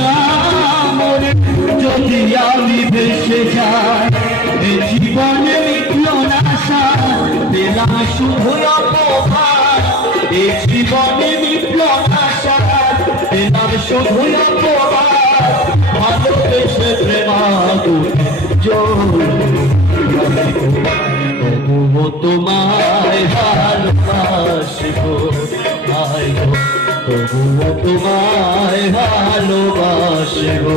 না মরে যদি আমি ভেসে যাই, এ জীবনে মিটল না সার, পেলাম শুধু অপমান। এ জীবনে মিটল না সার, পেলাম শুধু অপমান। ভালোবেসে প্রেমাগুনে তবুও তোমায় ভালোবাসবো, তবুও তোমায় ভালোবাসবো।